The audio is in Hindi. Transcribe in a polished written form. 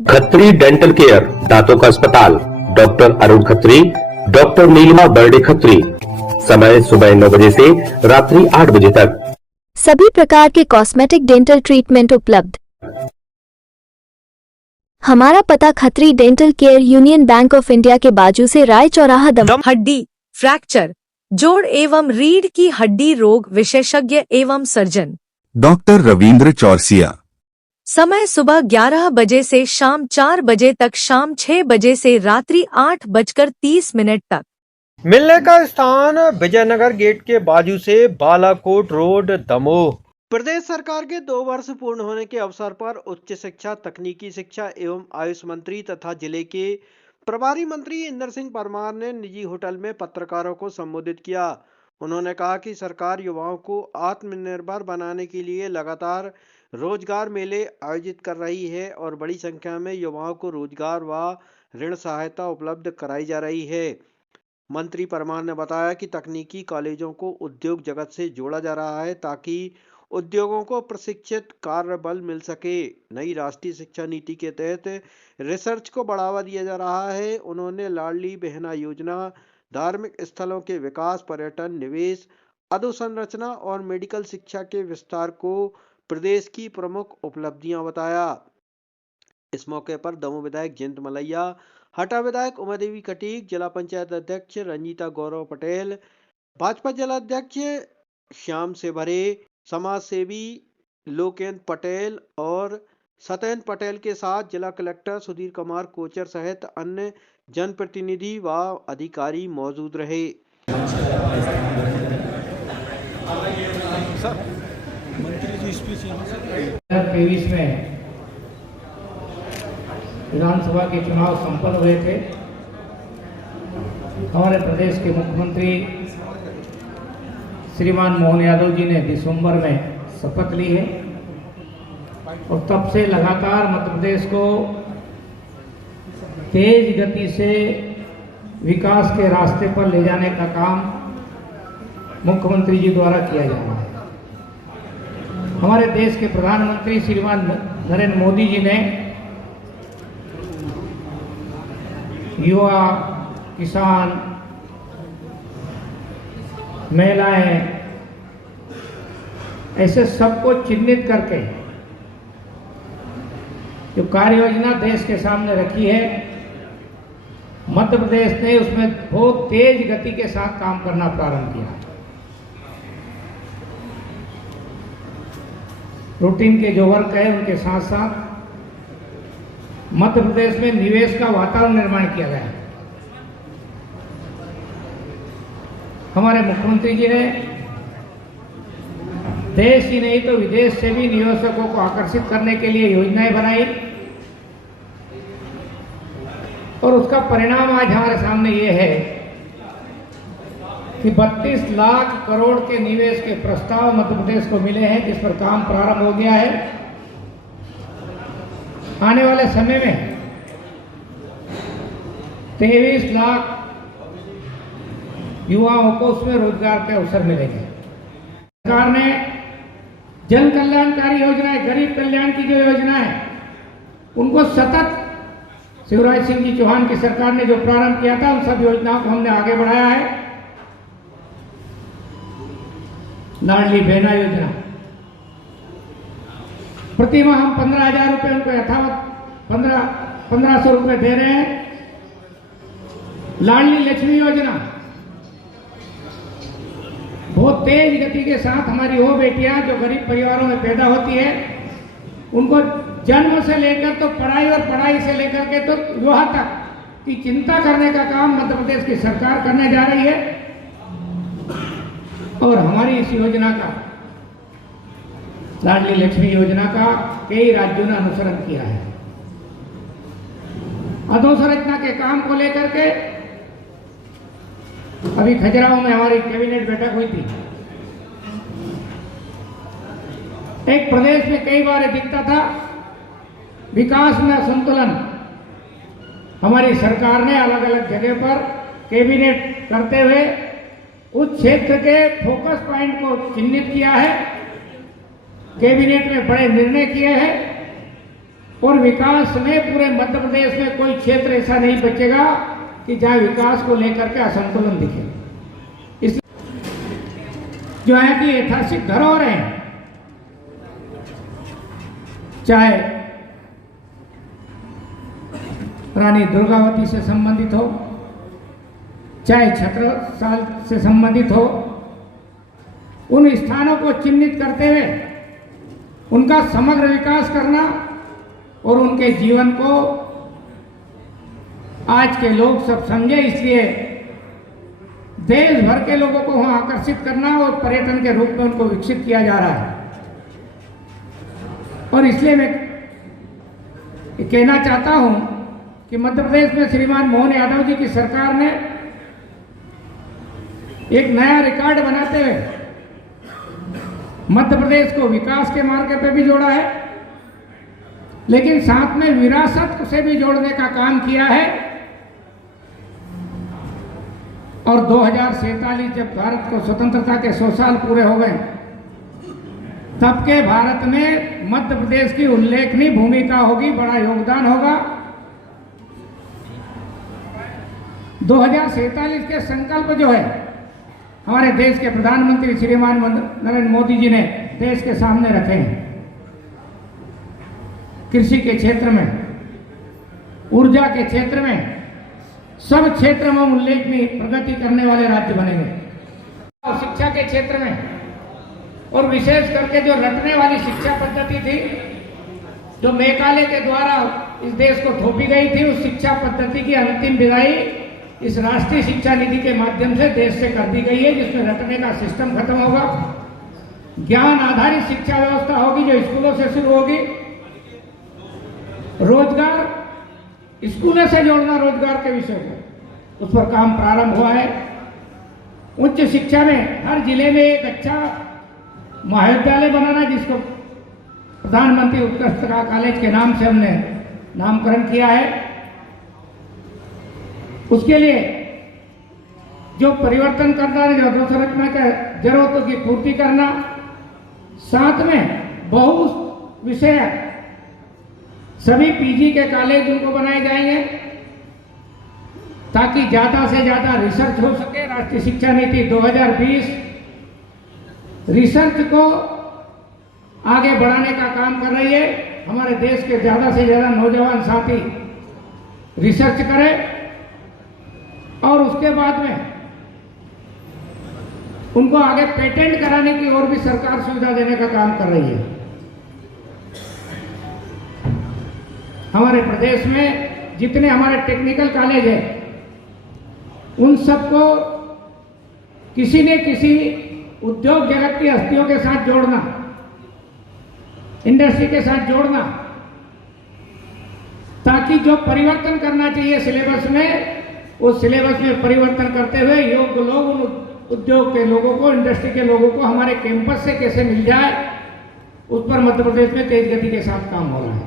खत्री डेंटल केयर, दांतों का अस्पताल, डॉक्टर अरुण खत्री, डॉक्टर नीलिमा बर्डे खत्री। समय सुबह 9 बजे से रात्रि 8 बजे तक। सभी प्रकार के कॉस्मेटिक डेंटल ट्रीटमेंट उपलब्ध। हमारा पता Khatri dental care, union bank of India के बाजू से राय चौराहा, दम। हड्डी, फ्रैक्चर, जोड़ एवं रीढ़ की हड्डी रोग विशेषज्ञ एवं सर्जन डॉक्टर रविंद्र चौरसिया। समय सुबह 11 बजे से शाम 4 बजे तक, शाम 6 बजे से रात्रि 8:30 तक। मिलने का स्थान विजयनगर गेट के बाजू से बालाकोट रोड, दमोह। प्रदेश सरकार के 2 वर्ष पूर्ण होने के अवसर पर उच्च शिक्षा, तकनीकी शिक्षा एवं आयुष मंत्री तथा जिले के प्रभारी मंत्री इंदर सिंह परमार ने निजी होटल में पत्रकारों को संबोधित किया। उन्होंने कहा कि सरकार युवाओं को आत्मनिर्भर बनाने के लिए लगातार रोजगार मेले आयोजित कर रही है और बड़ी संख्या में युवाओं को रोजगार व ऋण सहायता उपलब्ध कराई जा रही है। मंत्री परमार ने बताया कि तकनीकी कॉलेजों को उद्योग जगत से जोड़ा जा रहा है ताकि उद्योगों को प्रशिक्षित कार्य बल मिल सके। नई राष्ट्रीय शिक्षा नीति के तहत रिसर्च को बढ़ावा दिया जा रहा है। उन्होंने लाडली बहना योजना, धार्मिक स्थलों के विकास, पर्यटन, निवेश, अधोसंरचना और मेडिकल शिक्षा के विस्तार को प्रदेश की प्रमुख उपलब्धियां बताया। इस मौके पर दमोह विधायक जयंत मलैया, हटा विधायक उमा देवी कटीक, जिला पंचायत अध्यक्ष रंजीता गौरव पटेल, भाजपा जिला अध्यक्ष श्याम से भरे, समाज सेवी लोकेंद्र पटेल और सत्येंद्र पटेल के साथ जिला कलेक्टर सुधीर कुमार कोचर सहित अन्य जनप्रतिनिधि व अधिकारी मौजूद रहे। तेईस में विधानसभा के चुनाव संपन्न हुए थे। हमारे प्रदेश के मुख्यमंत्री श्रीमान मोहन यादव जी ने दिसंबर में शपथ ली है और तब से लगातार मध्य प्रदेश को तेज गति से विकास के रास्ते पर ले जाने का काम मुख्यमंत्री जी द्वारा किया जा रहा है। हमारे देश के प्रधानमंत्री श्रीमान नरेंद्र मोदी जी ने युवा, किसान, महिलाएं, ऐसे सबको चिन्हित करके जो कार्य योजना देश के सामने रखी है, मध्य प्रदेश ने उसमें बहुत तेज गति के साथ काम करना प्रारंभ किया। रूटीन के जो वर्क है उनके साथ साथ मध्य प्रदेश में निवेश का वातावरण निर्माण किया गया है। हमारे मुख्यमंत्री जी ने देश ही नहीं तो विदेश से भी निवेशकों को आकर्षित करने के लिए योजनाएं बनाई और उसका परिणाम आज हमारे सामने ये है कि 32 लाख करोड़ के निवेश के प्रस्ताव मध्य प्रदेश को मिले हैं, जिस पर काम प्रारंभ हो गया है। आने वाले समय में 23 लाख युवाओं को उसमें रोजगार के अवसर मिलेंगे। सरकार ने जन कल्याणकारी योजनाएं, गरीब कल्याण की जो योजना है, उनको सतत शिवराज सिंह जी चौहान की सरकार ने जो प्रारंभ किया था, उन सब योजनाओं को हमने आगे बढ़ाया है। लाडली बहना योजना, प्रति माह हम 15,000 रुपये उनको यथावत 1500 रुपये दे रहे हैं। लाडली लक्ष्मी योजना, बहुत तेज गति के साथ हमारी वो बेटियां जो गरीब परिवारों में पैदा होती है, उनको जन्म से लेकर तो पढ़ाई और पढ़ाई से लेकर के तो विवाह तक की चिंता करने का काम मध्य प्रदेश की सरकार करने जा रही है। और हमारी इस योजना का, लाडली लक्ष्मी योजना का कई राज्यों ने अनुसरण किया है। अधोसंरचना के काम को लेकर के अभी खजुराहो में हमारी कैबिनेट बैठक हुई थी। एक प्रदेश में कई बार दिखता था विकास में असंतुलन, हमारी सरकार ने अलग अलग जगह पर कैबिनेट करते हुए उस क्षेत्र के फोकस पॉइंट को चिन्हित किया है, कैबिनेट में बड़े निर्णय किए हैं और विकास में पूरे मध्य प्रदेश में कोई क्षेत्र ऐसा नहीं बचेगा कि जहां विकास को लेकर के असंतुलन दिखे। इस जो है कि ऐतिहासिक धरोहर है, चाहे रानी दुर्गावती से संबंधित हो, चाहे छत्रसाल से संबंधित हो, उन स्थानों को चिन्हित करते हुए उनका समग्र विकास करना और उनके जीवन को आज के लोग सब समझे, इसलिए देश भर के लोगों को वहां आकर्षित करना और पर्यटन के रूप में उनको विकसित किया जा रहा है। और इसलिए मैं कहना चाहता हूं कि मध्य प्रदेश में श्रीमान मोहन यादव जी की सरकार ने एक नया रिकॉर्ड बनाते हुए मध्य प्रदेश को विकास के मार्ग पे भी जोड़ा है, लेकिन साथ में विरासत से भी जोड़ने का काम किया है। और 2047 जब भारत को स्वतंत्रता के 100 साल पूरे हो गए, तब के भारत में मध्य प्रदेश की उल्लेखनीय भूमिका होगी, बड़ा योगदान होगा। 2047 के संकल्प जो है हमारे देश के प्रधानमंत्री श्रीमान नरेंद्र मोदी जी ने देश के सामने रखे हैं। कृषि के क्षेत्र में, ऊर्जा के क्षेत्र में, सब क्षेत्र में उल्लेखनीय प्रगति करने वाले राज्य बनेंगे। और शिक्षा के क्षेत्र में, और विशेष करके जो रटने वाली शिक्षा पद्धति थी, जो मेघालय के द्वारा इस देश को थोपी गई थी, उस शिक्षा पद्धति की अंतिम विदाई इस राष्ट्रीय शिक्षा नीति के माध्यम से देश से कर दी गई है, जिसमें रटने का सिस्टम खत्म होगा। ज्ञान आधारित शिक्षा व्यवस्था होगी जो स्कूलों से शुरू होगी। रोजगार, स्कूलों से जोड़ना रोजगार के विषय को, उस पर काम प्रारंभ हुआ है। उच्च शिक्षा में हर जिले में एक अच्छा महाविद्यालय बनाना, जिसको प्रधानमंत्री उत्कृष्टता कॉलेज के नाम से हमने नामकरण किया है। उसके लिए जो परिवर्तन करना है, जो अधोसंरचना के जरूरतों की पूर्ति करना, साथ में बहु विषय सभी पीजी के कॉलेज उनको बनाए जाएंगे ताकि ज्यादा से ज्यादा रिसर्च हो सके। राष्ट्रीय शिक्षा नीति 2020 रिसर्च को आगे बढ़ाने का काम कर रही है। हमारे देश के ज्यादा से ज्यादा नौजवान साथी रिसर्च करें और उसके बाद में उनको आगे पेटेंट कराने की और भी सरकार सुविधा देने का काम कर रही है। हमारे प्रदेश में जितने हमारे टेक्निकल कॉलेज हैं, उन सबको किसी न किसी उद्योग जगत की हस्तियों के साथ जोड़ना, इंडस्ट्री के साथ जोड़ना, ताकि जो परिवर्तन करना चाहिए सिलेबस में, उस सिलेबस में परिवर्तन करते हुए योग्य लोग उन उद्योग के लोगों को, इंडस्ट्री के लोगों को हमारे कैंपस से कैसे मिल जाए, उस पर मध्य प्रदेश में तेज गति के साथ काम हो रहा है।